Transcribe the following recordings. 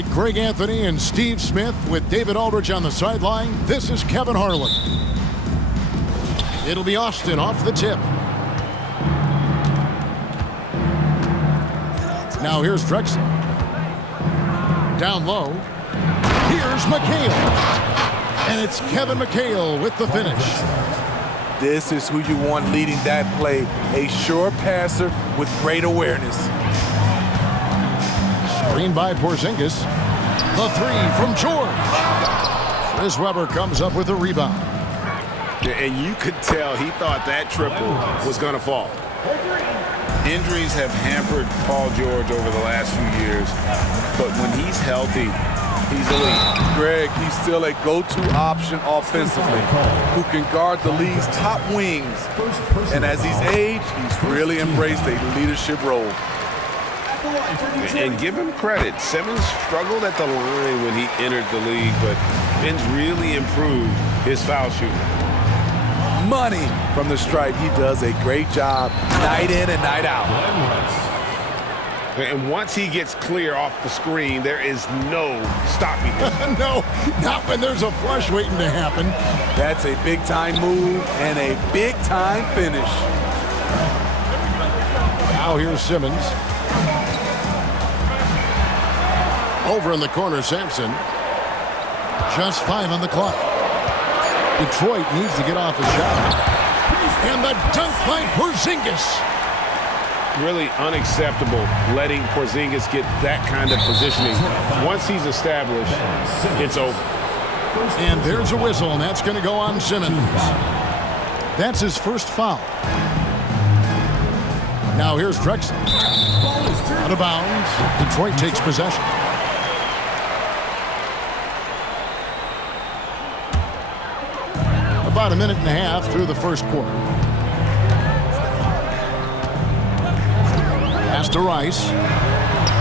Greg Anthony and Steve Smith with David Aldridge on the sideline. This is Kevin Harlan. It'll be Austin off the tip. Now here's Drexler. Down low. Here's McHale. And it's Kevin McHale with the finish. This is who you want leading that play. A sure passer with great awareness. Screen by Porzingis. The three from George. Chris Webber comes up with a rebound. And you could tell he thought that triple was going to fall. Injuries have hampered Paul George over the last few years, but when he's healthy, he's elite. Greg, he's still a go-to option offensively, who can guard the league's top wings. And as he's aged, he's really embraced a leadership role. And give him credit. Simmons struggled at the line when he entered the league, but Ben's really improved his foul shooting. Money from the stripe. He does a great job night in and night out. And once he gets clear off the screen, there is no stopping him. No, not when there's a flush waiting to happen. That's a big-time move and a big-time finish. Now here's Simmons. Over in the corner, Sampson. Just 5 on the clock. Detroit needs to get off a shot. And the dunk by Porzingis. Really unacceptable letting Porzingis get that kind of positioning. Once he's established, it's over. And there's a whistle, and that's going to go on Simmons. That's his first foul. Now here's Drexler. Out of bounds. Detroit takes possession. About a minute and a half through the first quarter. Pass to Rice.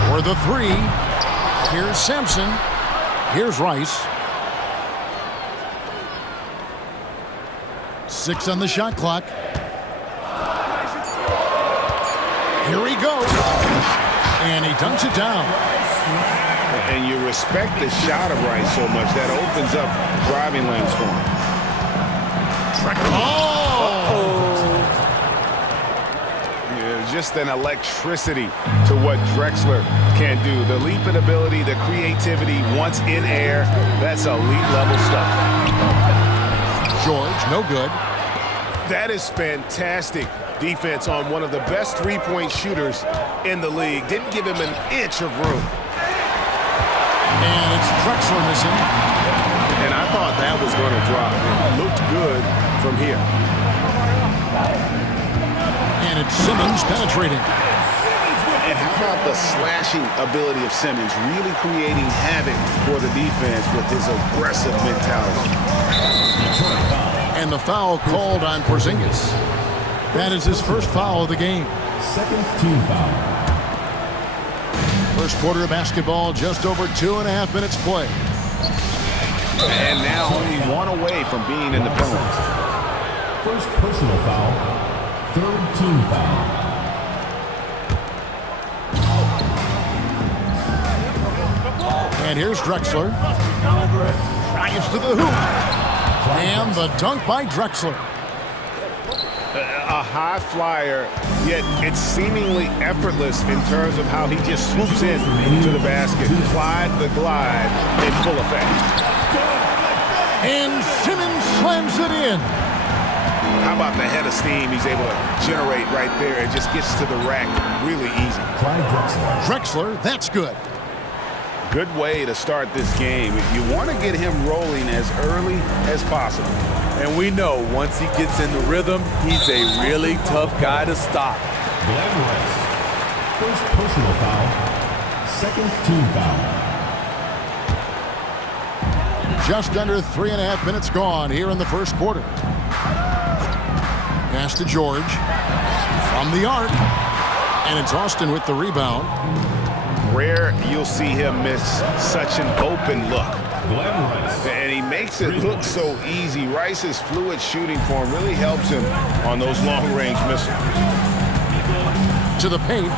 For the three. Here's Sampson. Here's Rice. 6 on the shot clock. Here he goes. And he dunks it down. And you respect the shot of Rice so much that opens up driving lanes for him. Yeah, just an electricity to what Drexler can do. The leaping ability, the creativity, once in air, that's elite level stuff. George, no good. That is fantastic defense on one of the best three-point shooters in the league. Didn't give him an inch of room. And it's Drexler missing. And I thought that was going to drop. It looked good from here. And it's Simmons penetrating. And how about the slashing ability of Simmons, really creating havoc for the defense with his aggressive mentality. And the foul called on Porzingis. That is his first foul of the game. Second team foul. First quarter of basketball, just over 2.5 minutes play. And now only one away from being in the penalty. First personal foul. Third team foul. And here's Drexler. Drives to the hoop. And the dunk by Drexler. A high flyer, yet it's seemingly effortless in terms of how he just swoops in to the basket. Clyde the glide in full effect. And Simmons slams it in. How about the head of steam he's able to generate right there? It just gets to the rack really easy. Drexler, that's good. Good way to start this game. You want to get him rolling as early as possible. And we know once he gets in the rhythm, he's a really tough guy to stop. First personal foul. Second team foul. Just under 3.5 minutes gone here in the first quarter. Pass to George. From the arc. And it's Austin with the rebound. Rare you'll see him miss such an open look. And he makes it look so easy. Rice's fluid shooting form really helps him on those long-range missiles. To the paint.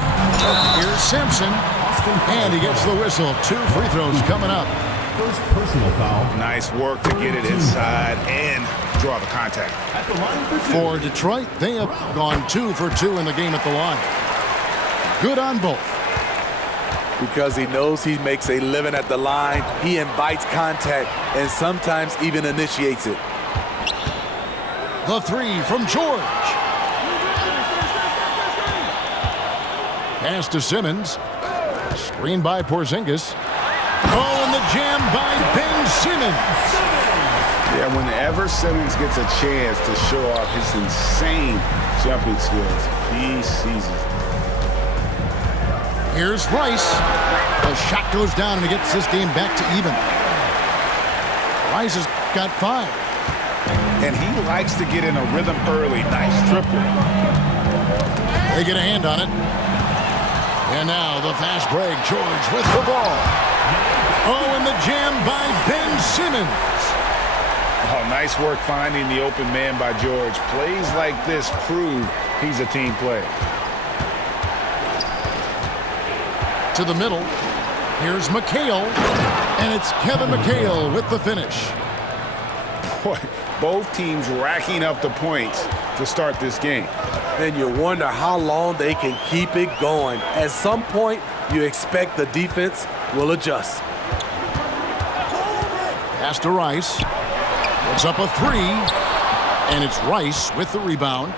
Here's Sampson. And he gets the whistle. 2 free throws coming up. First personal foul. Nice work to get it inside and draw the contact. At the line For Detroit, they have gone 2 for 2 in the game at the line. Good on both. Because he knows he makes a living at the line, he invites contact and sometimes even initiates it. The 3 from George. Pass to Simmons. Screen by Porzingis. Oh, and the jam by Ben Simmons. Yeah, whenever Simmons gets a chance to show off his insane jumping skills, he seizes it. Here's Rice. The shot goes down and it gets this game back to even. Rice has got 5. And he likes to get in a rhythm early. Nice triple. They get a hand on it. And now the fast break. George with the ball. Oh, and the jam by Ben Simmons. Oh, nice work finding the open man by George. Plays like this prove he's a team player. To the middle. Here's McHale. And it's Kevin McHale with the finish. Boy, both teams racking up the points to start this game. And you wonder how long they can keep it going. At some point, you expect the defense will adjust. Pass to Rice. It's up a 3. And it's Rice with the rebound.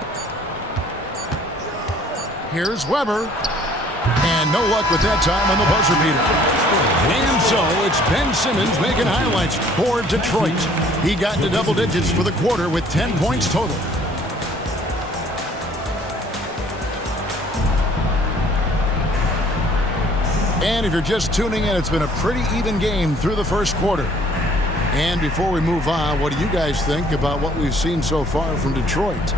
Here's Weber. And no luck with that time on the buzzer beater. And so it's Ben Simmons making highlights for Detroit. He got into double digits for the quarter with 10 points total. And if you're just tuning in, it's been a pretty even game through the first quarter. And before we move on, what do you guys think about what we've seen so far from Detroit?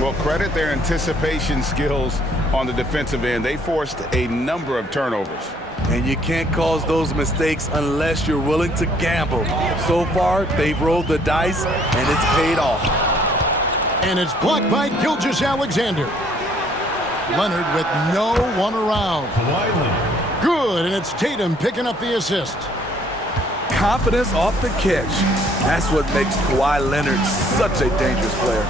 Well, credit their anticipation skills on the defensive end. They forced a number of turnovers. And you can't cause those mistakes unless you're willing to gamble. So far, they've rolled the dice, and it's paid off. And it's blocked by Gilgeous-Alexander. Leonard with no one around. Kawhi Leonard. Good, and it's Tatum picking up the assist. Confidence off the catch. That's what makes Kawhi Leonard such a dangerous player.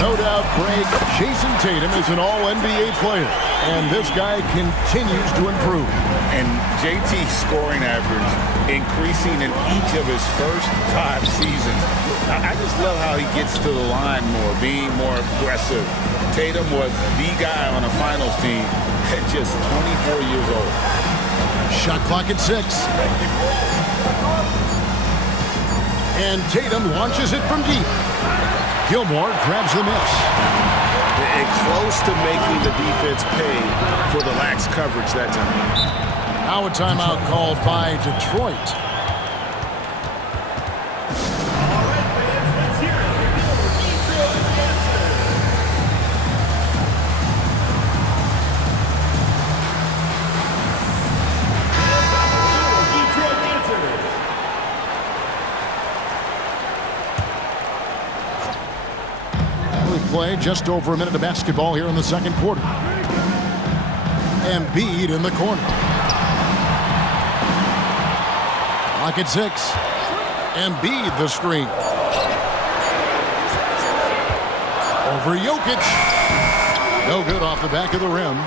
No doubt, Craig, Jason Tatum is an all-NBA player, and this guy continues to improve. And JT's scoring average increasing in each of his first 5 seasons. I just love how he gets to the line more, being more aggressive. Tatum was the guy on a finals team at just 24 years old. Shot clock at 6. And Tatum launches it from deep. Gilmore grabs the miss. And close to making the defense pay for the lax coverage that time. Now a timeout called by Detroit. Play just over a minute of basketball here in the second quarter. Embiid in the corner. Clock at 6. Embiid the screen. Over Jokic. No good off the back of the rim.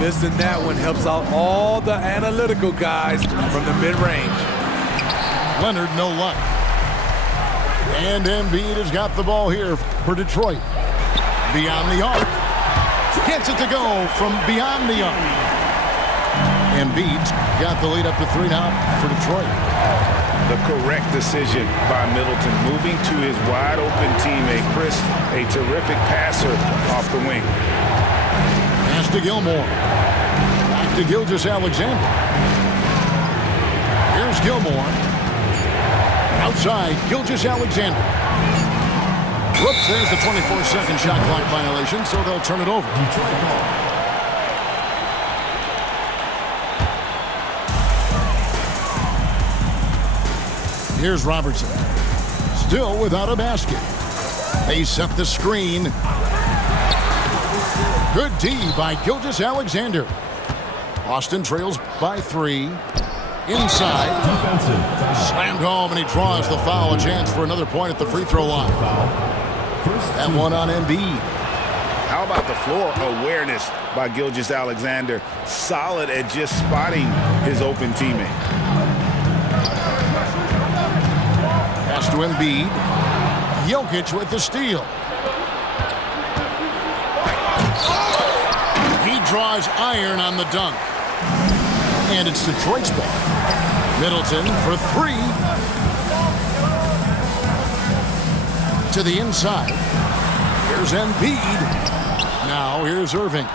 Missing that one helps out all the analytical guys from the mid-range. Leonard, no luck. And Embiid has got the ball here for Detroit. Beyond the arc. Gets it to go from beyond the arc. Embiid's got the lead up to 3 now for Detroit. The correct decision by Middleton, moving to his wide-open teammate, Chris, a terrific passer off the wing. Pass to Gilmore. Back to Gilgeous-Alexander. Here's Gilmore. Outside, Gilgeous-Alexander. Whoops, there's the 24-second shot clock violation, so they'll turn it over. Here's Robertson. Still without a basket. They set the screen. Good D by Gilgeous-Alexander. Austin trails by 3. Inside. Defensive. Slammed home, and he draws the foul. A chance for another point at the free throw line. That one on Embiid. How about the floor awareness by Gilgeous-Alexander? Solid at just spotting his open teammate. Pass to Embiid. Jokic with the steal. He draws iron on the dunk. And it's Detroit's ball. Middleton for 3. To the inside. Here's Embiid. Now here's Irving.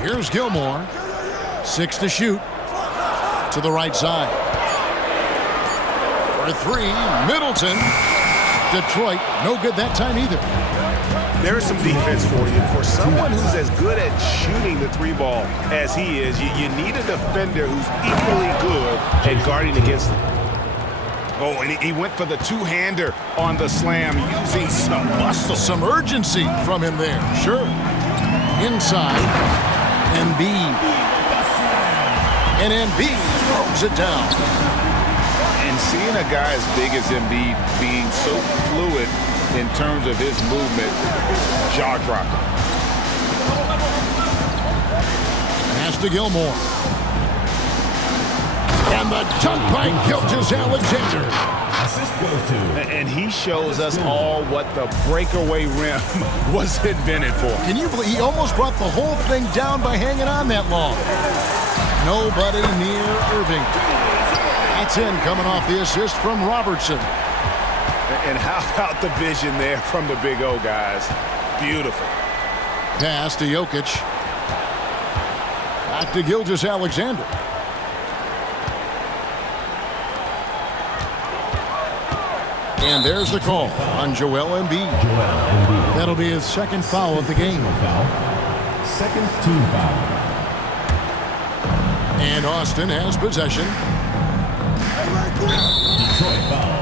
Here's Gilmore. 6 to shoot. To the right side. For 3, Middleton. Detroit, no good that time either. There's some defense for you. For someone who's as good at shooting the 3-ball as he is, you need a defender who's equally good at guarding against him. Oh, and he went for the two-hander on the slam, using some muscle. Some urgency from him there, sure. Inside, Embiid. And Embiid throws it down. And seeing a guy as big as Embiid being so fluid in terms of his movement, jaw-dropping. Pass to Gilmore. And the dunk by Gilgeous-Alexander. Assist goes to. And he shows us all what the breakaway rim was invented for. Can you believe he almost brought the whole thing down by hanging on that long? Nobody near Irving. That's in, coming off the assist from Robertson. And how about the vision there from the Big O, guys? Beautiful. Pass to Jokic. Back to Gilgeous-Alexander. And there's the call on Joel Embiid. That'll be his second foul of the game. Second team foul. And Austin has possession. Detroit foul.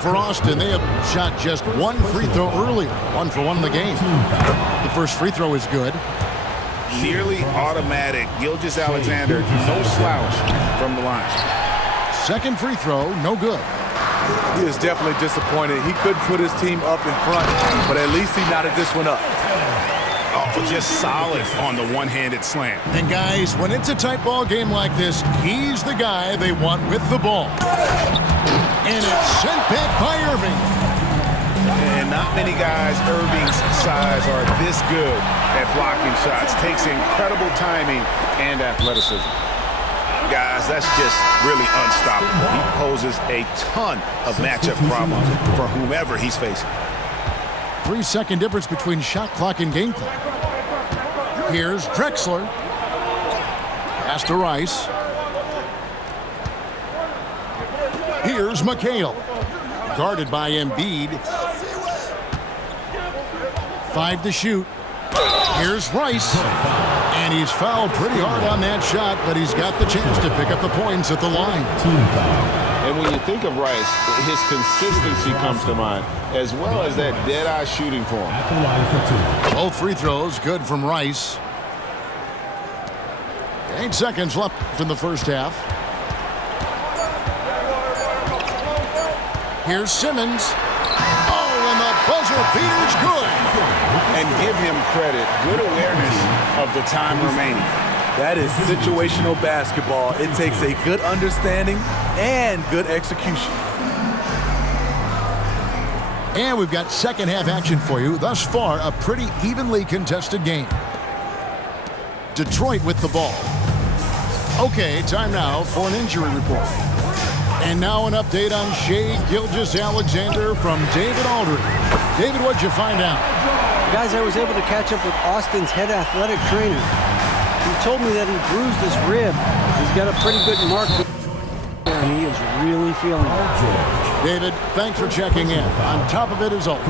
For Austin, they have shot just 1 free throw earlier. 1 for 1 in the game. The first free throw is good. Nearly automatic. Gilgeous-Alexander, no slouch from the line. Second free throw, no good. He is definitely disappointed. He couldn't put his team up in front, but at least he knotted this one up. Oh, just solid on the one-handed slam. And guys, when it's a tight ball game like this, he's the guy they want with the ball. And it's sent back by Irving. And not many guys Irving's size are this good at blocking shots. Takes incredible timing and athleticism. Guys, that's just really unstoppable. He poses a ton of matchup problems for whomever he's facing. 3-second difference between shot clock and game clock. Here's Drexler. Pass to Rice. Here's McHale. Guarded by Embiid. 5 to shoot. Here's Rice. And he's fouled pretty hard on that shot, but he's got the chance to pick up the points at the line. And when you think of Rice, his consistency comes to mind, as well as that dead-eye shooting form. At the line for 2. Both free throws good from Rice. 8 seconds left in the first half. Here's Simmons. Oh, and the buzzer beater's good. And give him credit. Good awareness of the time remaining. That is situational basketball. It takes a good understanding and good execution. And we've got second half action for you. Thus far, a pretty evenly contested game. Detroit with the ball. Okay, time now for an injury report. And now an update on Shai Gilgeous-Alexander from David Aldridge. David, what'd you find out? Guys, I was able to catch up with Austin's head athletic trainer. He told me that he bruised his rib. He's got a pretty good mark, and he is really feeling it. David, thanks for checking in. On top of it is always.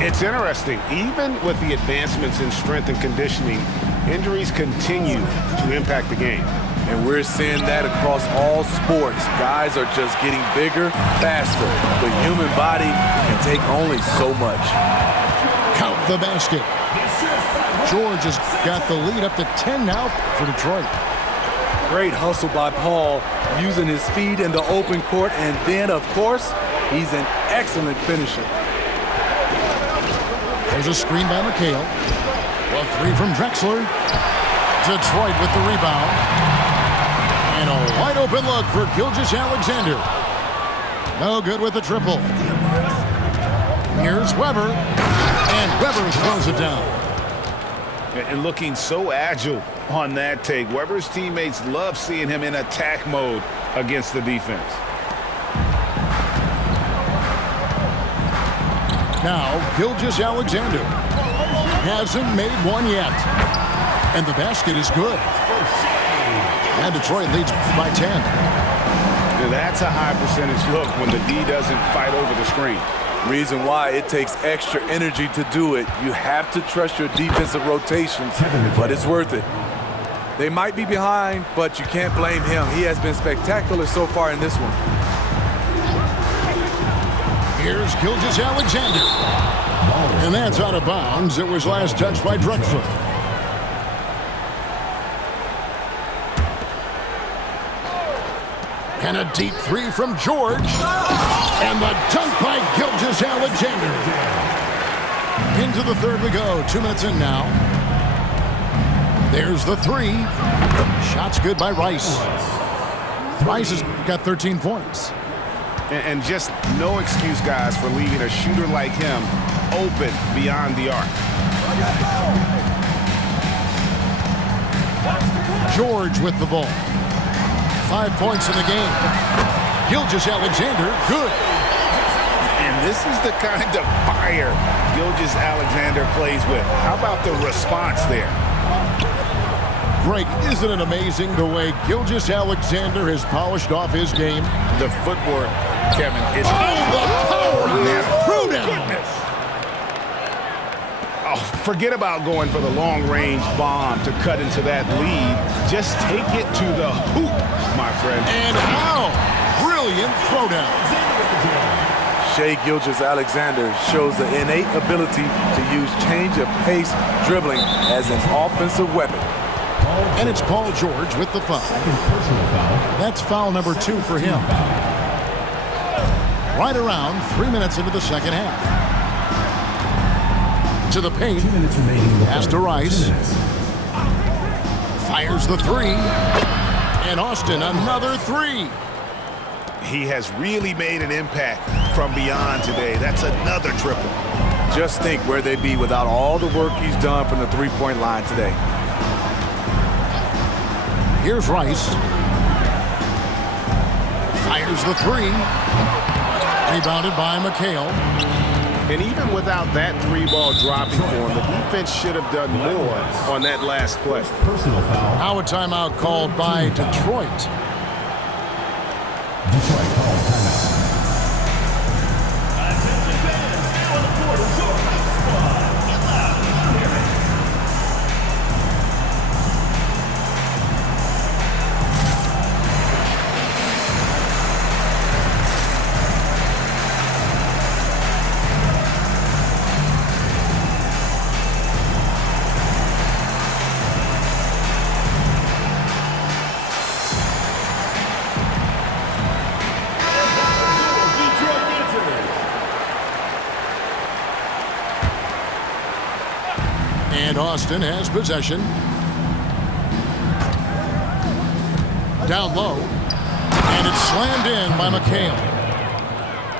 It's interesting. Even with the advancements in strength and conditioning, injuries continue to impact the game. And we're seeing that across all sports. Guys are just getting bigger, faster. The human body can take only so much. Count the basket. George has got the lead up to 10 now for Detroit. Great hustle by Paul, using his speed in the open court, and then, of course, he's an excellent finisher. There's a screen by McHale. A three from Drexler. Detroit with the rebound. And a wide open look for Gilgeous-Alexander. No good with the triple. Here's Weber. And Weber throws it down. And looking so agile on that take. Weber's teammates love seeing him in attack mode against the defense. Now, Gilgeous-Alexander hasn't made one yet. And the basket is good. And Detroit leads by 10. That's a high percentage look when the D doesn't fight over the screen. Reason why it takes extra energy to do it. You have to trust your defensive rotations, but it's worth it. They might be behind, but you can't blame him. He has been spectacular so far in this one. Here's Gilgeous-Alexander. And that's out of bounds. It was last touched by Drexler. And a deep three from George. And the dunk by Gilgeous-Alexander. Into the third we go. 2 minutes in now. There's the three. Shot's good by Rice. Rice has got 13 points. And just no excuse, guys, for leaving a shooter like him open beyond the arc. George with the ball. 5 points in the game. Gilgeous-Alexander, good. And this is the kind of fire Gilgeous-Alexander plays with. How about the response there? Greg, isn't it amazing the way Gilgeous-Alexander has polished off his game? The footwork, Kevin, is... the power on that throw-down. Goodness. Oh, forget about going for the long-range bomb to cut into that lead. Just take it to the hoop, my friend. And how? Brilliant throwdown. Shai Gilgeous-Alexander shows the innate ability to use change of pace dribbling as an offensive weapon. And it's Paul George with the foul. That's foul number 2 for him. Right around 3 minutes into the second half. To the paint. Pass to Rice. Fires the three. And Austin, another three. He has really made an impact from beyond today. That's another triple. Just think where they'd be without all the work he's done from the three-point line today. Here's Rice. Fires the three. Rebounded by McHale. And even without that three ball dropping for him, the defense should have done more on that last play. Personal foul. Now a timeout called by Detroit. Detroit calls timeout. And Austin has possession. Down low. And it's slammed in by McHale.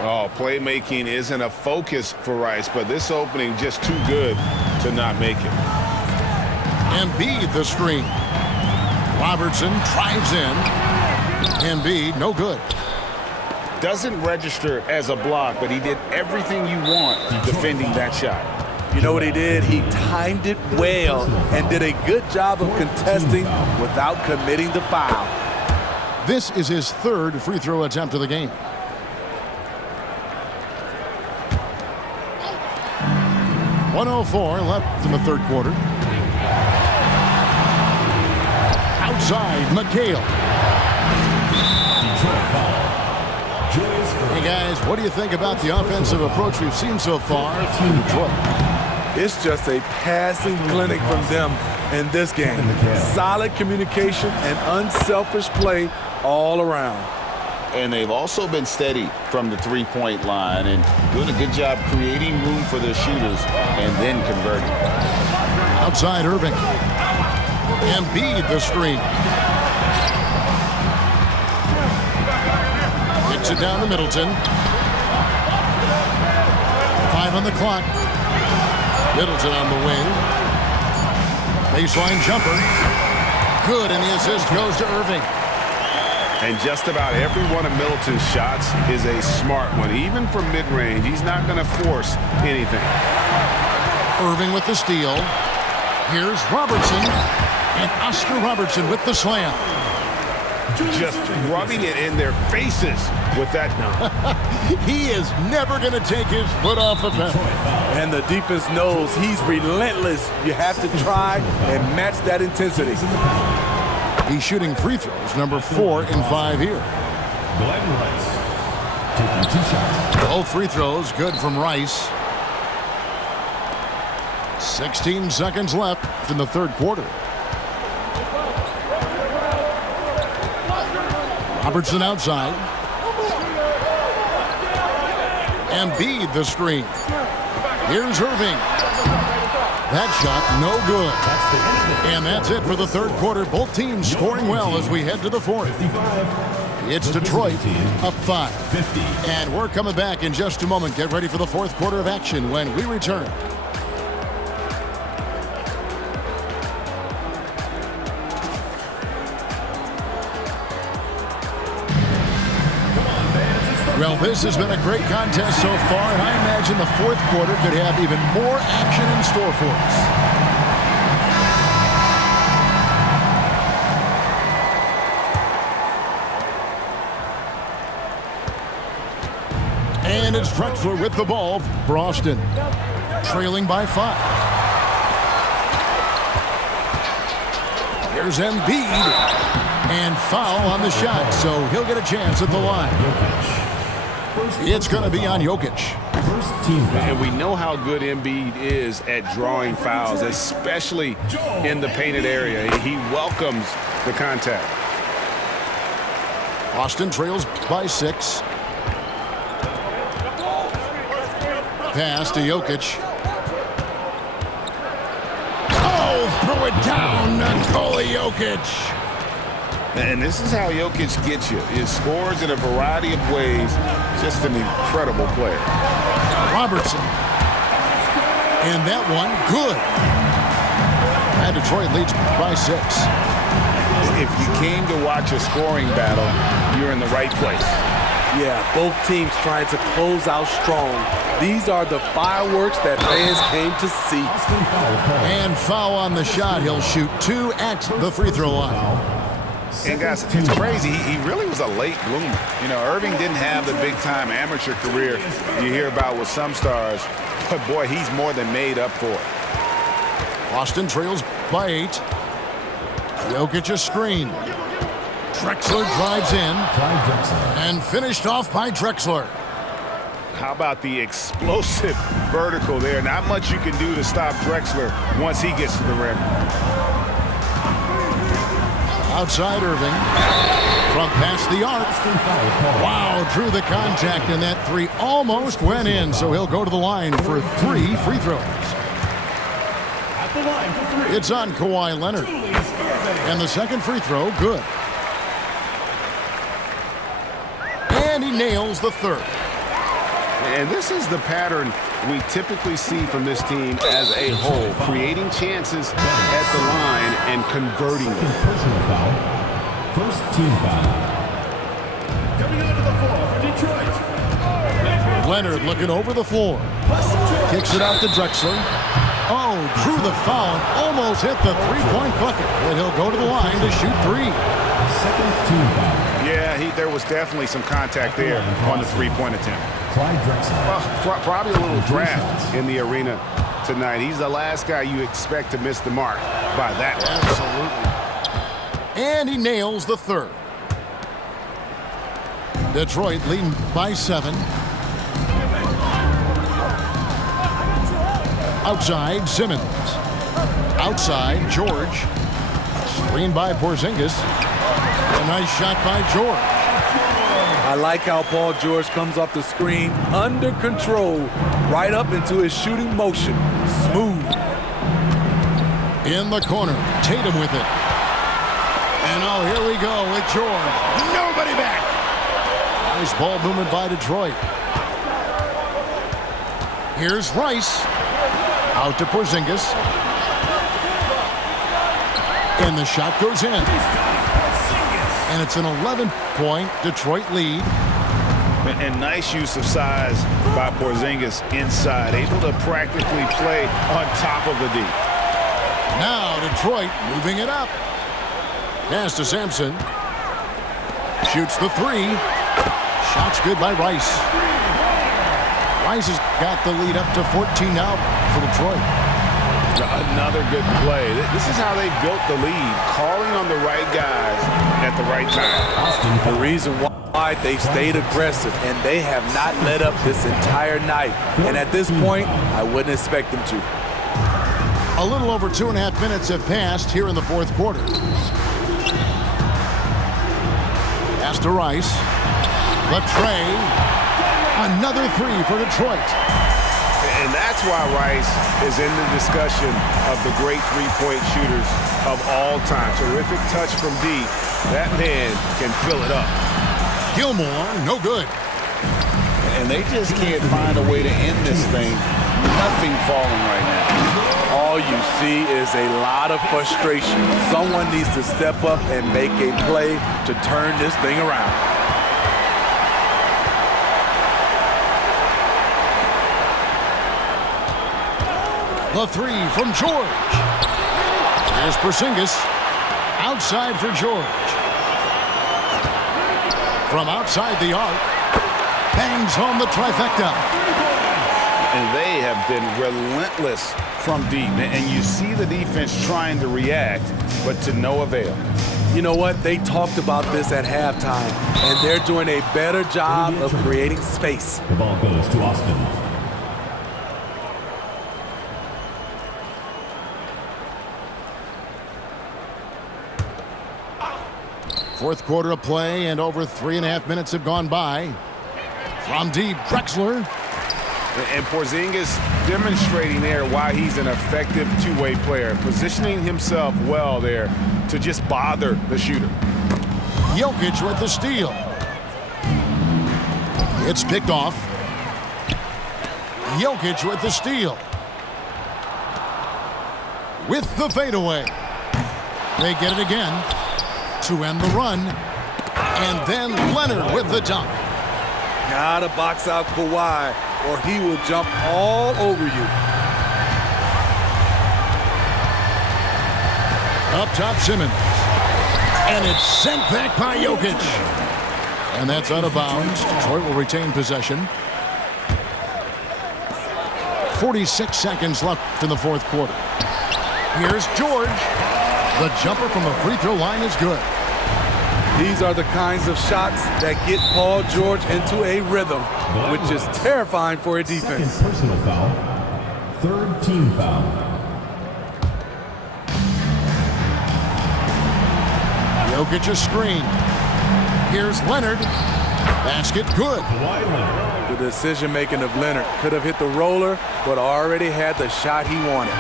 Oh, playmaking isn't a focus for Rice, but this opening just too good to not make it. Embiid the screen. Robertson drives in. Embiid, no good. Doesn't register as a block, but he did everything you want defending that shot. You know what he did? He timed it well and did a good job of contesting without committing the foul. This is his third free throw attempt of the game. .104 left in the third quarter. Outside, McHale. Hey guys, what do you think about the offensive approach we've seen so far from Detroit? It's just a passing clinic from them in this game. Solid communication and unselfish play all around. And they've also been steady from the three-point line and doing a good job creating room for their shooters and then converting. Outside Irving. Embiid the screen. Kicks it down to Middleton. 5 on the clock. Middleton on the wing. Baseline jumper. Good, and the assist goes to Irving. And just about every one of Middleton's shots is a smart one. Even from mid-range, he's not going to force anything. Irving with the steal. Here's Robertson. And Oscar Robertson with the slam. Just rubbing it in their faces with that dunk. He is never going to take his foot off the pedal. And the defense knows he's relentless. You have to try and match that intensity. He's shooting free throws, number 4 in 5 here. Glenn Rice taking 2 shots. Both free throws good from Rice. 16 seconds left in the third quarter. Robertson outside. Embiid the screen. Here's Irving. That shot no good. And that's it for the third quarter. Both teams scoring well as we head to the fourth. It's Detroit up 5. And we're coming back in just a moment. Get ready for the fourth quarter of action when we return. Well, this has been a great contest so far, and I imagine the fourth quarter could have even more action in store for us. And it's Drexler with the ball for Boston, trailing by 5. Here's Embiid, and foul on the shot, so he'll get a chance at the line. It's going to be on Jokic. And we know how good Embiid is at drawing fouls, especially in the painted area. He welcomes the contact. Boston trails by 6. Pass to Jokic. Oh, throw it down, Nikola Jokic. And this is how Jokic gets you. He scores in a variety of ways. Just an incredible player. Robertson. And that one, good. And Detroit leads by 6. If you came to watch a scoring battle, you're in the right place. Yeah, both teams trying to close out strong. These are the fireworks that fans came to see. And foul on the shot. He'll shoot 2 at the free throw line. And guys, it's crazy. He really was a late bloomer. You know, Irving didn't have the big-time amateur career you hear about with some stars, but boy, he's more than made up for it. Boston trails by 8. Jokic a screen. Drexler drives in and finished off by Drexler. How about the explosive vertical there? Not much you can do to stop Drexler once he gets to the rim. Outside Irving. From past the arc. Wow, drew the contact, and that 3 almost went in, so he'll go to the line for 3 free throws. It's on Kawhi Leonard. And the second free throw, good. And he nails the third. And this is the pattern we typically see from this team as a whole, creating chances at the line and converting them. Personal foul. First team foul. Coming onto the floor for Detroit. Leonard looking over the floor. Kicks it out to Drexler. Oh, drew the foul and almost hit the three-point bucket. And he'll go to the line to shoot 3. Second team foul. Yeah, there was definitely some contact there on the three-point attempt. Clyde Drexler. Well, probably a little draft in the arena tonight. He's the last guy you expect to miss the mark by that. Absolutely. And he nails the third. Detroit leading by 7. Outside, Simmons. Outside, George. Screen by Porzingis. A nice shot by George. I like how Paul George comes off the screen under control, right up into his shooting motion. Smooth. In the corner, Tatum with it. And oh, here we go with George. Nobody back. Nice ball movement by Detroit. Here's Rice. Out to Porzingis. And the shot goes in. And it's an 11-point Detroit lead. And nice use of size by Porzingis inside, able to practically play on top of the D. Now Detroit moving it up. Pass to Sampson. Shoots the three. Shot's good by Rice. Rice has got the lead up to 14 now for Detroit. Another good play. This is how they built the lead, calling on the right guys at the right time. The reason why they stayed aggressive, and they have not let up this entire night. And at this point, I wouldn't expect them to. A little over 2.5 minutes have passed here in the fourth quarter. Pass to Rice. The tray. Another three for Detroit. And that's why Rice is in the discussion of the great three-point shooters of all time. Terrific touch from deep. That man can fill it up. Gilmore, no good. And they just can't find a way to end this thing. Nothing falling right now. All you see is a lot of frustration. Someone needs to step up and make a play to turn this thing around. The three from George. Here's Porzingis. Outside for George. From outside the arc. Bangs home the trifecta. And they have been relentless from deep. And you see the defense trying to react, but to no avail. You know what? They talked about this at halftime, and they're doing a better job of creating space. The ball goes to Austin. Fourth quarter of play, and over 3.5 minutes have gone by. From deep, Drexler. And Porzingis demonstrating there why he's an effective two-way player, positioning himself well there to just bother the shooter. Jokic with the steal. It's picked off. Jokic with the steal. With the fadeaway. They get it again to end the run. And then Leonard with the dunk. Gotta box out Kawhi, or he will jump all over you. Up top, Simmons. And it's sent back by Jokic. And that's out of bounds. Detroit will retain possession. 46 seconds left in the fourth quarter. Here's George. The jumper from the free throw line is good. These are the kinds of shots that get Paul George into a rhythm, which is terrifying for a defense. Second personal foul. Third team foul. Jokic a screen. Here's Leonard. Basket good. The decision-making of Leonard could have hit the roller, but already had the shot he wanted.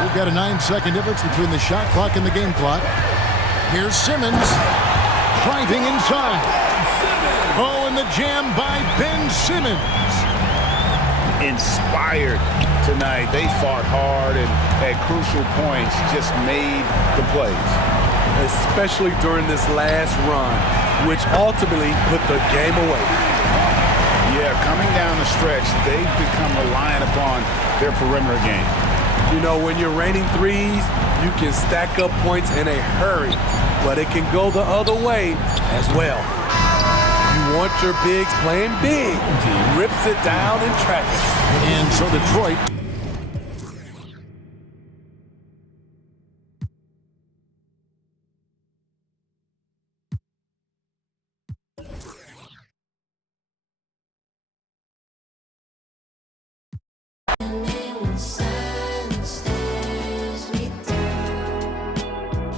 We've got a 9-second difference between the shot clock and the game clock. Here's Simmons. Driving inside. Oh, and the jam by Ben Simmons. Inspired tonight. They fought hard and at crucial points just made the plays. Especially during this last run, which ultimately put the game away. Yeah, coming down the stretch, they've become reliant upon their perimeter game. You know, when you're raining threes, you can stack up points in a hurry, but it can go the other way as well. You want your bigs playing big. Rips it down in traffic. And so Detroit